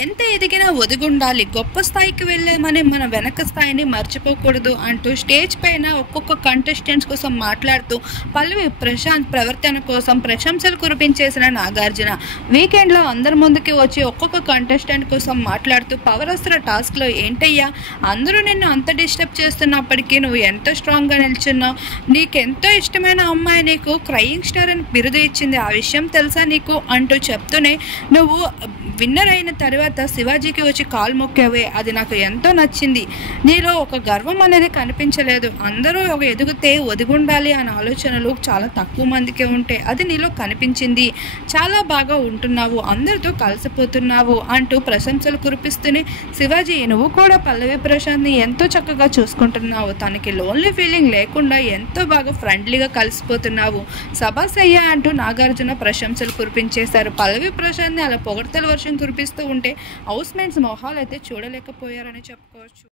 ఎంత ఎదిగినా ఒదిగుండాలి, గొప్ప స్థాయికి వెళ్ళామని మన వెనక స్థాయిని మర్చిపోకూడదు అంటూ స్టేజ్ పైన ఒక్కొక్క కంటెస్టెంట్స్ కోసం మాట్లాడుతూ పల్లవి ప్రశాంత్ ప్రవర్తన కోసం ప్రశంసలు కురిపించేసిన నాగార్జున వీకెండ్లో అందరి ముందుకి వచ్చి ఒక్కొక్క కంటెస్టెంట్ కోసం మాట్లాడుతూ పవరస్త్ర టాస్క్లో ఏంటయ్యా అందరూ నిన్ను అంత డిస్టర్బ్ చేస్తున్నప్పటికీ నువ్వు ఎంతో స్ట్రాంగ్గా నిల్చున్నావు, నీకెంతో ఇష్టమైన అమ్మాయి నీకు క్రయింగ్ స్టార్ అని బిరుదు ఇచ్చింది, ఆ విషయం తెలుసా నీకు అంటూ చెప్తూనే నువ్వు విన్నర్ అయిన తర్వాత శివాజీకి వచ్చి కాలు మొక్కావే, అది నాకు ఎంతో నచ్చింది, నీలో ఒక గర్వం అనేది కనిపించలేదు, అందరూ ఒక ఎదుగుతే ఒదిగుండాలి అనే ఆలోచనలు చాలా తక్కువ మందికే ఉంటాయి, అది నీలో కనిపించింది, చాలా బాగా ఉంటున్నావు, అందరితో కలిసిపోతున్నావు అంటూ ప్రశంసలు కురిపిస్తూనే శివాజీ నువ్వు కూడా పల్లవి ప్రశాంత్ని ఎంతో చక్కగా చూసుకుంటున్నావు, తనకి లోన్లీ ఫీలింగ్ లేకుండా ఎంతో బాగా ఫ్రెండ్లీగా కలిసిపోతున్నావు, సబాస్ అయ్యా అంటూ నాగార్జున ప్రశంసలు కురిపించేశారు. పల్లవి ప్రశాంత్ని అలా పొగడ్తల వర్షం కురిపిస్తూ ఉంటే హౌస్ మేట్స్ మొహాలు అయితే చూడలేకపోయారని చెప్పుకోవచ్చు.